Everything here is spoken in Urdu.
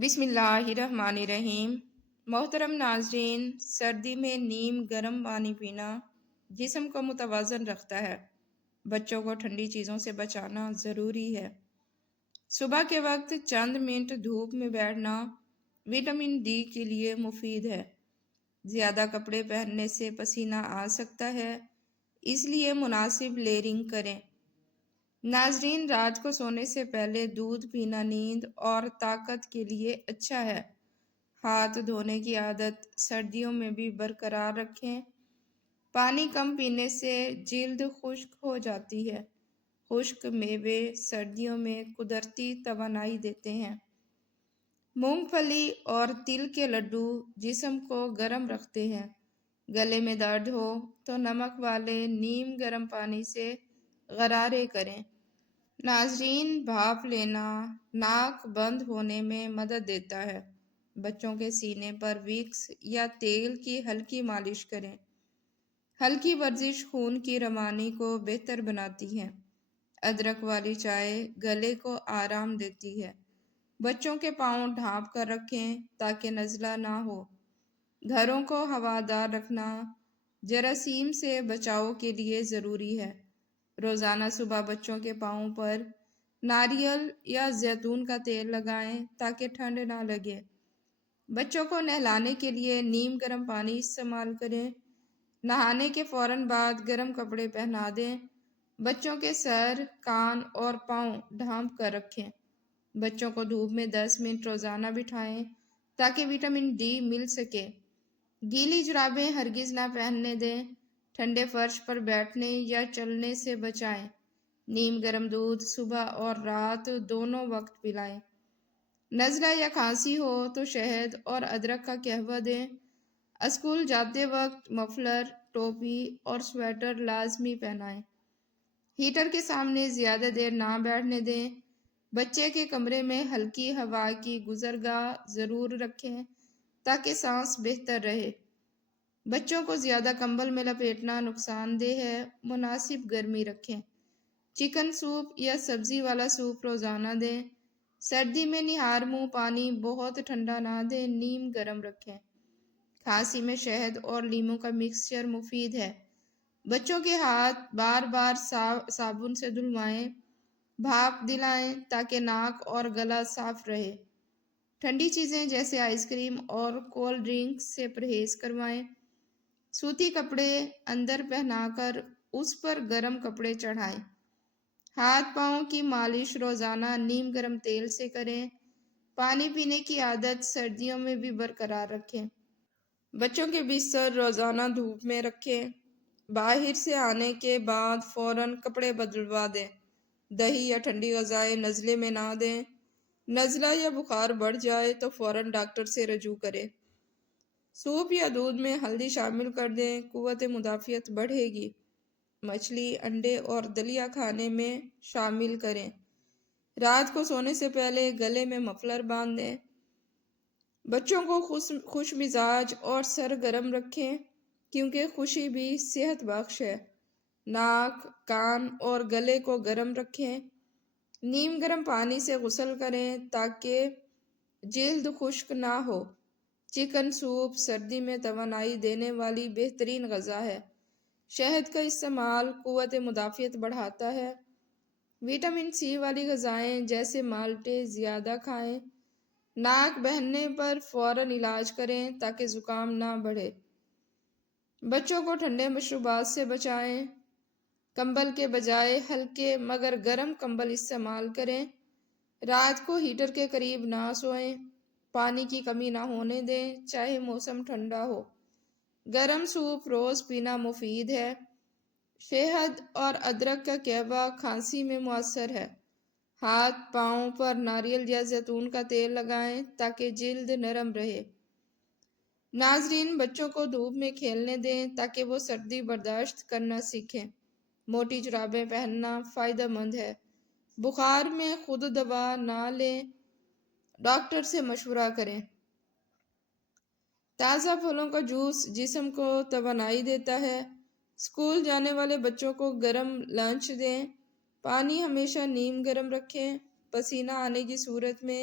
بسم اللہ الرحمن الرحیم۔ محترم ناظرین، سردی میں نیم گرم پانی پینا جسم کو متوازن رکھتا ہے۔ بچوں کو ٹھنڈی چیزوں سے بچانا ضروری ہے۔ صبح کے وقت چند منٹ دھوپ میں بیٹھنا وٹامن ڈی کے لیے مفید ہے۔ زیادہ کپڑے پہننے سے پسینہ آ سکتا ہے، اس لیے مناسب لیئرنگ کریں۔ ناظرین، رات کو سونے سے پہلے دودھ پینا نیند اور طاقت کے لیے اچھا ہے۔ ہاتھ دھونے کی عادت سردیوں میں بھی برقرار رکھیں۔ پانی کم پینے سے جلد خشک ہو جاتی ہے۔ خشک میوے سردیوں میں قدرتی توانائی دیتے ہیں۔ مونگ پھلی اور تل کے لڈو جسم کو گرم رکھتے ہیں۔ گلے میں درد ہو تو نمک والے نیم گرم پانی سے غرارے کریں۔ ناظرین، بھاپ لینا ناک بند ہونے میں مدد دیتا ہے۔ بچوں کے سینے پر وکس یا تیل کی ہلکی مالش کریں۔ ہلکی ورزش خون کی روانی کو بہتر بناتی ہے۔ ادرک والی چائے گلے کو آرام دیتی ہے۔ بچوں کے پاؤں ڈھانپ کر رکھیں تاکہ نزلہ نہ ہو۔ گھروں کو ہوادار رکھنا جراثیم سے بچاؤ کے لیے ضروری ہے۔ روزانہ صبح بچوں کے پاؤں پر ناریل یا زیتون کا تیل لگائیں تاکہ ٹھنڈ نہ لگے۔ بچوں کو نہلانے کے لیے نیم گرم پانی استعمال کریں۔ نہانے کے فوراً بعد گرم کپڑے پہنا دیں۔ بچوں کے سر، کان اور پاؤں ڈھانپ کر رکھیں۔ بچوں کو دھوپ میں 10 منٹ روزانہ بٹھائیں تاکہ وٹامن ڈی مل سکے۔ گیلی جرابیں ہرگز نہ پہننے دیں۔ ٹھنڈے فرش پر بیٹھنے یا چلنے سے بچائیں۔ نیم گرم دودھ صبح اور رات دونوں وقت پلائیں۔ نزلہ یا کھانسی ہو تو شہد اور ادرک کا قہوہ دیں۔ اسکول جاتے وقت مفلر، ٹوپی اور سویٹر لازمی پہنائیں۔ ہیٹر کے سامنے زیادہ دیر نہ بیٹھنے دیں۔ بچے کے کمرے میں ہلکی ہوا کی گزرگاہ ضرور رکھیں تاکہ سانس بہتر رہے۔ بچوں کو زیادہ کمبل میں لپیٹنا نقصان دہ ہے۔ مناسب گرمی رکھیں۔ چکن سوپ یا سبزی والا سوپ روزانہ دیں۔ سردی میں نہار منہ پانی بہت ٹھنڈا نہ دیں، نیم گرم رکھیں۔ کھانسی میں شہد اور لیموں کا مکسچر مفید ہے۔ بچوں کے ہاتھ بار بار صابن سے دھلوائیں۔ بھاپ دلائیں تاکہ ناک اور گلا صاف رہے۔ ٹھنڈی چیزیں جیسے آئس کریم اور کولڈ ڈرنک سے پرہیز کروائیں۔ سوتی کپڑے اندر پہنا کر اس پر گرم کپڑے چڑھائیں۔ ہاتھ پاؤں کی مالش روزانہ نیم گرم تیل سے کریں۔ پانی پینے کی عادت سردیوں میں بھی برقرار رکھیں۔ بچوں کے بستر روزانہ دھوپ میں رکھیں۔ باہر سے آنے کے بعد فوراً کپڑے بدلوا دیں۔ دہی یا ٹھنڈی غذائیں نزلے میں نہ دیں۔ نزلہ یا بخار بڑھ جائے تو فوراً ڈاکٹر سے رجوع کریں۔ سوپ یا دودھ میں ہلدی شامل کر دیں، قوت مدافعت بڑھے گی۔ مچھلی، انڈے اور دلیا کھانے میں شامل کریں۔ رات کو سونے سے پہلے گلے میں مفلر باندھ دیں۔ بچوں کو خوش مزاج اور سرگرم رکھیں کیونکہ خوشی بھی صحت بخش ہے۔ ناک، کان اور گلے کو گرم رکھیں۔ نیم گرم پانی سے غسل کریں تاکہ جلد خشک نہ ہو۔ چکن سوپ سردی میں توانائی دینے والی بہترین غذا ہے۔ شہد کا استعمال قوت مدافعت بڑھاتا ہے۔ وٹامن سی والی غذائیں جیسے مالٹے زیادہ کھائیں۔ ناک بہنے پر فوراً علاج کریں تاکہ زکام نہ بڑھے۔ بچوں کو ٹھنڈے مشروبات سے بچائیں۔ کمبل کے بجائے ہلکے مگر گرم کمبل استعمال کریں۔ رات کو ہیٹر کے قریب نہ سوئیں۔ پانی کی کمی نہ ہونے دیں چاہے موسم ٹھنڈا ہو۔ گرم سوپ روز پینا مفید ہے۔ شہد اور ادرک کا قہوہ کھانسی میں مؤثر ہے۔ ہاتھ پاؤں پر ناریل یا زیتون کا تیل لگائیں تاکہ جلد نرم رہے۔ ناظرین، بچوں کو دھوپ میں کھیلنے دیں تاکہ وہ سردی برداشت کرنا سیکھیں۔ موٹی جرابیں پہننا فائدہ مند ہے۔ بخار میں خود دوا نہ لیں، ڈاکٹر سے مشورہ کریں۔ تازہ پھلوں کا جوس جسم کو توانائی دیتا ہے۔ اسکول جانے والے بچوں کو گرم لنچ دیں۔ پانی ہمیشہ نیم گرم رکھیں۔ پسینہ آنے کی صورت میں